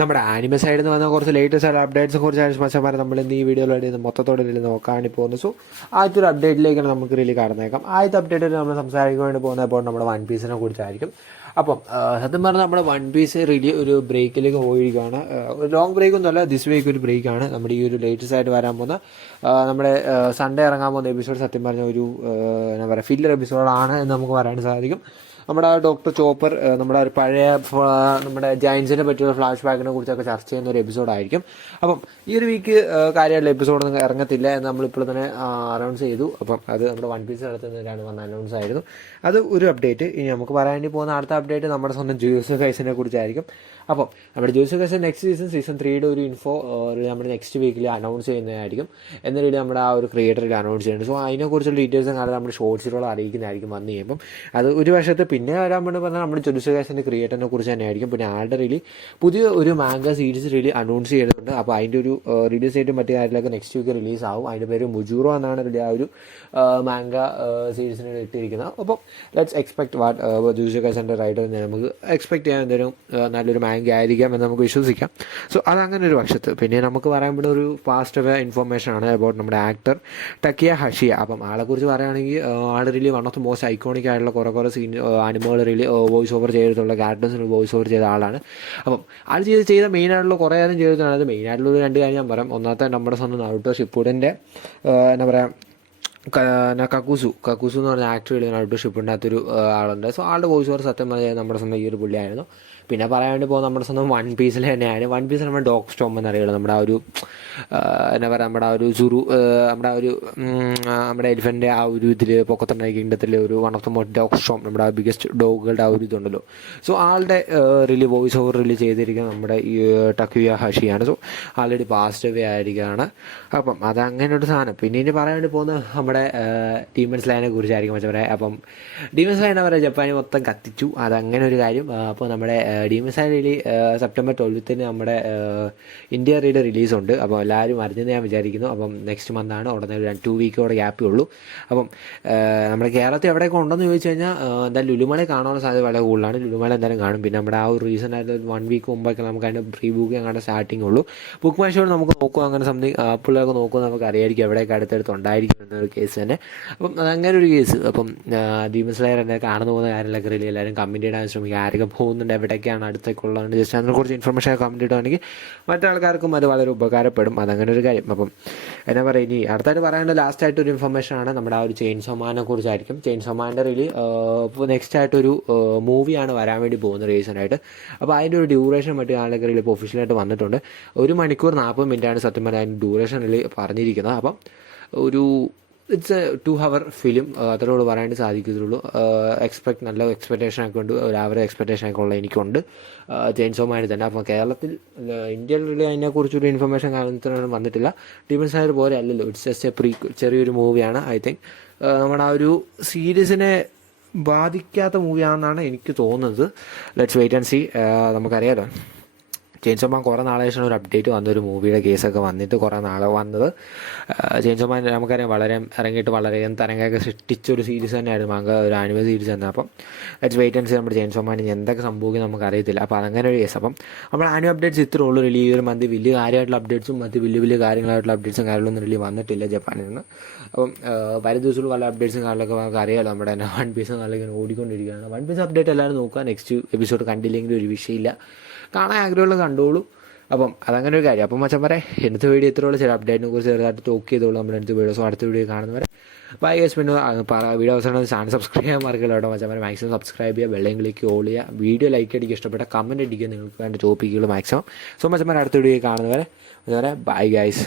നമ്മുടെ ആനിമൽ സൈഡിൽ നിന്ന് വന്ന കുറച്ച് ലേറ്റസ്റ്റ് ആയിട്ട് അപ്ഡേറ്റ്സിനെ കുറിച്ചാണ് മച്ചന്മാരെ നമ്മൾ ഇന്ന് ഈ വീഡിയോയിൽ മൊത്തത്തോടെ നോക്കാണ്ടി പോകുന്നത്. സോ ആദ്യത്തെ ഒരു അപ്ഡേറ്റിലേക്കാണ് നമുക്ക് റിലീ കടന്നേക്കാം. ആദ്യത്തെ അപ്ഡേറ്റ് നമ്മൾ സംസാരിക്കാൻ വേണ്ടി പോകുന്നപ്പോൾ നമ്മുടെ വൺ പീസിനെ കുറിച്ചായിരിക്കും. അപ്പം സത്യം പറഞ്ഞാൽ നമ്മുടെ വൺ പീസ് റിലീ ഒരു ബ്രേക്കിലേക്ക് പോയിരിക്കുകയാണ്. ഒരു ലോങ് ബ്രേക്ക് ഒന്നുമല്ല, ദിസ് വീക്ക് ഒരു ബ്രേക്കാണ്. നമ്മുടെ ഈ ഒരു ലേറ്റസ്റ്റ് ആയിട്ട് വരാൻ പോകുന്ന നമ്മുടെ സൺഡേ ഇറങ്ങാൻ പോകുന്ന എപ്പിസോഡ് സത്യം പറഞ്ഞ ഒരു എന്താ പറയുക ഫില്ലർ എപ്പിസോഡാണ് എന്ന് നമുക്ക് പറയാൻ സാധിക്കും. നമ്മുടെ ഡോക്ടർ ചോപ്പർ നമ്മുടെ ഒരു പഴയ നമ്മുടെ ജയൻസിനെ പറ്റിയുള്ള ഫ്ലാഷ് ബാക്കിനെ കുറിച്ചൊക്കെ ചർച്ച ചെയ്യുന്ന ഒരു എപ്പിസോഡായിരിക്കും. അപ്പം ഈ ഒരു വീക്ക് കാര്യമായിട്ടുള്ള എപ്പിസോഡൊന്നും ഇറങ്ങത്തില്ല എന്ന് നമ്മളിപ്പോൾ തന്നെ അനൗൺസ് ചെയ്തു. അപ്പം അത് നമ്മുടെ വൺ പീസ് നടത്തുന്നതിലാണ് വന്ന് അനൗൺസ് ആയിരുന്നു. അത് ഒരു അപ്ഡേറ്റ്. ഇനി നമുക്ക് പറയാൻ വേണ്ടി പോകുന്ന അടുത്ത അപ്ഡേറ്റ് നമ്മുടെ സ്വന്തം ജൂസഫ് കൈസിനെ കുറിച്ചായിരിക്കും. അപ്പം നമ്മുടെ ജൂസഫ് കൈസ് നെക്സ്റ്റ് സീസൺ 3യുടെ ഒരു ഇൻഫോ നമ്മുടെ നെക്സ്റ്റ് വീക്കിൽ അനൗൺസ് ചെയ്യുന്നതായിരിക്കും. എന്ന രീതിയിൽ നമ്മുടെ ആ ഒരു ക്രിയേറ്ററിൽ അനൗൺസ് ചെയ്യുന്നുണ്ട്. സോ അതിനെക്കുറിച്ചുള്ള ഡീറ്റെയിൽസും കാരണം നമ്മുടെ ഷോർട്സിലൂടെ അറിയിക്കുന്നതായിരിക്കും വന്നു കഴിയുമ്പം. അത് ഒരു വശത്ത് പിന്നെ വരാൻ വേണ്ടി പറഞ്ഞാൽ നമ്മുടെ ജൂസഫ് കൈസിൻ്റെ ക്രിയേറ്ററിനെ കുറിച്ച് തന്നെ ആയിരിക്കും. പിന്നെ ആളുടെ റിലീ പുതിയ ഒരു മാംഗ സീരീസ് റിലീ അനൗൺസ് ചെയ്തിട്ടുണ്ട്. അപ്പോൾ അതിൻ്റെ ഒരു റിലീസ് ഡേറ്റും മറ്റു കാര്യങ്ങളൊക്കെ നെക്സ്റ്റ് വീക്ക് റിലീസ് ആവും. അതിൻ്റെ പേര് മുജൂറോ എന്നാണ് ആ ഒരു മാംഗ സീരീസിന് ഇട്ടിരിക്കുന്നത്. അപ്പം ലെറ്റ്സ് എക്സ്പെക്ട് വാട്ട് ജൂസഫ് കൈസിൻ്റെ റൈറ്റർ നമുക്ക് എക്സ്പെക്ട് ചെയ്യാൻ എന്തെങ്കിലും നല്ലൊരു മാംഗ ആയിരിക്കാം എന്ന് നമുക്ക് വിശ്വസിക്കാം. സോ അതങ്ങനെ ഒരു പക്ഷത്ത്. പിന്നെ നമുക്ക് പറയാൻ വേണ്ട ഒരു ഫാസ്റ്റ് ഇൻഫർമേഷൻ ആണ് അബൌട്ട് നമ്മുടെ ആക്ടർ ടക്കിയ ഹഷിയ. അപ്പം ആളെക്കുറിച്ച് പറയുകയാണെങ്കിൽ ആൾ really one of the most iconic ആയിട്ടുള്ള കുറേ സീൻ ആനിമകൾ റിലീ വോയിസ് ഓവർ ചെയ്തിട്ടുള്ള ക്യാരക്ടേഴ്സിന് വോയിസ് ഓവർ ചെയ്ത ആളാണ്. അപ്പം ആൾ ചെയ്ത മെയിനായിട്ടുള്ള കുറേ കാര്യം ചെയ്തിട്ടാണ്. അത് മെയിനായിട്ടുള്ള ഒരു രണ്ട് കാര്യം ഞാൻ പറയാം. ഒന്നാമത്തെ നമ്മുടെ സ്വന്തം നാരുട്ടോ ഷിപ്പുഡൻ്റെ എന്താ പറയുക കക്കൂസു എന്ന് പറഞ്ഞ ആക്ടർ നാരുട്ടോ ഷിപ്പുഡിനകത്തൊരു ആളുണ്ട്. സോ ആളുടെ വോയിസ് ഓവർ സത്യം പറഞ്ഞാൽ നമ്മുടെ സ്വന്തം ഈ ഒരു പുള്ളിയായിരുന്നു. പിന്നെ പറയാൻ വേണ്ടി പോകുന്നത് നമ്മുടെ സ്വന്തം വൺ പീസിൽ തന്നെയാണ്. വൺ പീസിൽ നമ്മുടെ ഡോഗ് സ്റ്റോം എന്നറിയുള്ളൂ. നമ്മുടെ ആ ഒരു എന്താ പറയുക നമ്മുടെ ആ ഒരു നമ്മുടെ ആ ഒരു നമ്മുടെ എലിഫൻ്റെ ആ ഒരു ഇതിൽ പൊക്കത്തുണ്ടായി കിങ്ഡത്തിൽ ഒരു one of the most dog Storm നമ്മുടെ ആ ബിഗസ്റ്റ് ഡോഗുകളുടെ ആ ഒരു ഇതുണ്ടല്ലോ. സോ ആളുടെ റിലീ വോയിസ് ഓവർ റിലീ ചെയ്തിരിക്കുന്നത് നമ്മുടെ ഈ ടക്കിയ ഹഷിയാണ്. സോ ആൾറെഡി പാസ്റ്റ് അവേ ആയിരിക്കുകയാണ്. അപ്പം അതങ്ങനെ ഒരു സാധനം. പിന്നെ ഇനി പറയാൻ വേണ്ടി പോകുന്നത് നമ്മുടെ ഡീമൺ സ്ലൈനെ കുറിച്ചായിരിക്കും വെച്ചാൽ പറയാം. അപ്പം ഡീമൺ സ്ലൈൻ എന്താ പറയുക ജപ്പാനെ മൊത്തം കത്തിച്ചു. അതങ്ങനെ ഒരു കാര്യം. അപ്പോൾ നമ്മുടെ ഡീമൺ സ്ലൈൻ സെപ്റ്റംബർ 12 നമ്മുടെ ഇന്ത്യ റീഡ് റിലീസുണ്ട്. അപ്പോൾ എല്ലാവരും അറിഞ്ഞെന്ന് ഞാൻ വിചാരിക്കുന്നു. അപ്പം നെക്സ്റ്റ് മന്താണ്. ഉടനെ ഒരു 2 വീക്കോടെ ഗ്യാപ്പേ ഉള്ളൂ. അപ്പം നമ്മുടെ കേരളത്തിൽ എവിടെയൊക്കെ ഉണ്ടെന്ന് ചോദിച്ചു കഴിഞ്ഞാൽ എന്തായാലും ലുലുമല കാണാനുള്ള സാധ്യത വളരെ കൂടുതലാണ്. ലുലുമല എന്തായാലും കാണും. പിന്നെ നമ്മുടെ ആ ഒരു റീസൺ ആയിട്ട് 1 വീക്ക് മുമ്പൊക്കെ നമുക്ക് അതിൻ്റെ പ്രീ ബുക്കിംഗ് അങ്ങനെ സ്റ്റാർട്ടിങ് ഉള്ളൂ. ബുക്ക് മൈ ഷോയിൽ നമുക്ക് നോക്കുക അങ്ങനെ സംതിങ് ആപ്പിളൊക്കെ നോക്കുക നമുക്ക് അറിയായിരിക്കും എവിടെയൊക്കെ അടുത്തടുത്ത് ഉണ്ടായിരിക്കും എന്നൊരു കേസ് തന്നെ. അപ്പം അതങ്ങനെ ഒരു കേസ്. അപ്പം ഡീമൺ സ്ലെയർ എന്നെ കാണുന്ന പോകുന്ന കാര്യങ്ങളൊക്കെ റിലീ എല്ലാവരും കമൻറ്റ് ഇടാൻ ശ്രമിക്കുക. ആരൊക്കെ പോകുന്നുണ്ട് എവിടേക്കാണ് അടുത്തൊക്കെ ഉള്ളതുകൊണ്ട് ജസ്റ്റ് അതിനെക്കുറിച്ച് ഇൻഫർമേഷൻ കമൻറ്റ് ഇടുകയാണെങ്കിൽ മറ്റാൾക്കാർക്കും അത് വളരെ ഉപകാരപ്പെടും. അതങ്ങനെ ഒരു കാര്യം. അപ്പം എന്നാ പറയുക ഇനി അടുത്തായിട്ട് പറയാനുള്ള ലാസ്റ്റായിട്ട് ഒരു ഇൻഫർമേഷനാണ് നമ്മുടെ ആ ഒരു ചെയിൻസോ മാനെ കുറിച്ചായിരിക്കും. ചെയിൻസോ മാൻ്റെ റിലീ ഇപ്പോൾ നെക്സ്റ്റ് ആയിട്ടൊരു മൂവിയാണ് വരാൻ വേണ്ടി പോകുന്നത് റീസണായിട്ട്. അപ്പോൾ അതിൻ്റെ ഒരു ഡ്യൂറേഷൻ മറ്റു ആളൊക്കെ റിലീ ഇപ്പോൾ ഒഫീഷ്യലായിട്ട് വന്നിട്ടുണ്ട്. 1 മണിക്കൂർ 40 മിനിറ്റാണ് സത്യം പറഞ്ഞാൽ അതിൻ്റെ ഡ്യൂറേഷൻ റിലീ പറഞ്ഞിരിക്കുന്നത്. അപ്പം ഒരു ഇറ്റ്സ് എ 2 hour ഫിലിം അത്രയോട് പറയാൻ സാധിക്കത്തുള്ളൂ. നല്ല എക്സ്പെക്റ്റേഷനൊക്കെ ഉണ്ട്. ഒരു ആവറേജ് എക്സ്പെക്റ്റേഷനൊക്കെ ഉള്ള എനിക്കുണ്ട് ചെയിൻസോ മാനിൽ തന്നെ. അപ്പോൾ കേരളത്തിൽ ഇന്ത്യയിൽ അതിനെക്കുറിച്ചൊരു ഇൻഫർമേഷൻ കാര്യത്തിനൊന്നും വന്നിട്ടില്ല. ഡീമൺ സ്ലെയർ പോലെ അല്ലല്ലോ. ഇറ്റ്സ് ജസ്റ്റ് എ ചെറിയൊരു മൂവിയാണ്. ഐ തിങ്ക് നമ്മുടെ ആ ഒരു സീരീസിനെ ബാധിക്കാത്ത മൂവിയാണെന്നാണ് എനിക്ക് തോന്നുന്നത്. Let's wait and see. നമുക്കറിയാലോ ചെയിൻസോ മാൻ കുറേ നാളെ ശേഷം ഒരു അപ്ഡേറ്റ് വന്നൊരു മൂവിയുടെ കേസൊക്കെ വന്നിട്ട് കുറേ നാളെ വന്നത്. ചെയിൻസോ മാൻ നമുക്കറിയാം വളരെ ഇറങ്ങിയിട്ട് വളരെയധികം തരംഗമൊക്കെ സൃഷ്ടിച്ചൊരു സീരീസ് തന്നെയായിരുന്നു മാങ്ക ഒരു ആനിമൽ സീരീസ് തന്നെ. അപ്പം ലെറ്റ്സ് വെയിറ്റ് ആൻഡ് സീ നമ്മുടെ ചെയിൻസോ മാനിന് എന്തൊക്കെ സംഭവിക്കും നമുക്കറിയത്തില്ല. അപ്പോൾ അതങ്ങനെ ഒരു കേസ്. അപ്പം നമ്മൾ ആനിമൽ അപ്ഡേറ്റ്സ് ഇത്രേ ഉള്ളൂ. റിലീ ഒരു മന്ത് വലിയ കാര്യമായിട്ടുള്ള അപ്ഡേറ്റ്സും മറ്റ് വലിയ കാര്യങ്ങളായിട്ടുള്ള അപ്ഡേറ്റ്സും കാര്യങ്ങളൊന്നും റിലീ വന്നിട്ടില്ല ജപ്പാനിൽ നിന്ന്. അപ്പം വരും ദിവസങ്ങളിൽ പല അപ്ഡേറ്റ്സും കാര്യങ്ങളൊക്കെ നമുക്ക് അറിയാമല്ലോ. നമ്മുടെ തന്നെ വൺ പീസ് നല്ല ഇങ്ങനെ ഓടിക്കൊണ്ടിരിക്കുകയാണ്. വൺ പീസ് അപ്ഡേറ്റ് എല്ലാവരും നോക്കുക. നെക്സ്റ്റ് എപ്പിസോഡ് കണ്ടില്ലെങ്കിൽ ഒരു വിഷയമില്ല. കാണാൻ ആഗ്രഹമുള്ള കണ്ടോളൂ. അപ്പം അതങ്ങനെ ഒരു കാര്യം. അപ്പം മച്ചാൻ പറയാം ഇന്നത്തെ വീഡിയോ ഇത്രയുള്ള ചില അപ്ഡേറ്റിനെ കുറിച്ച് ചെറുതായിട്ട് ടോക്ക് ചെയ്തോളൂ നമ്മുടെ അടുത്ത വീഡിയോസ്. അടുത്ത വീഡിയോ കാണുന്നവരെ ബൈ ഗൈസ്. പിന്നെ വീഡിയോ അവസാനം ചാനൽ സബ്സ്ക്രൈബ് ചെയ്യാൻ മറക്കില്ല കേട്ടോ മച്ചാൻ പറയാം. മാക്സിമം സബ്സ്ക്രൈബ് ചെയ്യുക, ബെല്ലൈക്കൻ ക്ലിക്ക് ഓൾ ചെയ്യുക, വീഡിയോ ലൈക്ക് അടിക്കുക, ഇഷ്ടപ്പെട്ട കമൻറ്റ് അടിക്കുക, നിങ്ങൾക്ക് വേണ്ട ടോപ്പിക്കുകൾ മാക്സിമം. സോ മച്ചാൻ അടുത്ത വീഡിയോ കാണുന്നവരെ ബൈ ഗൈസ്.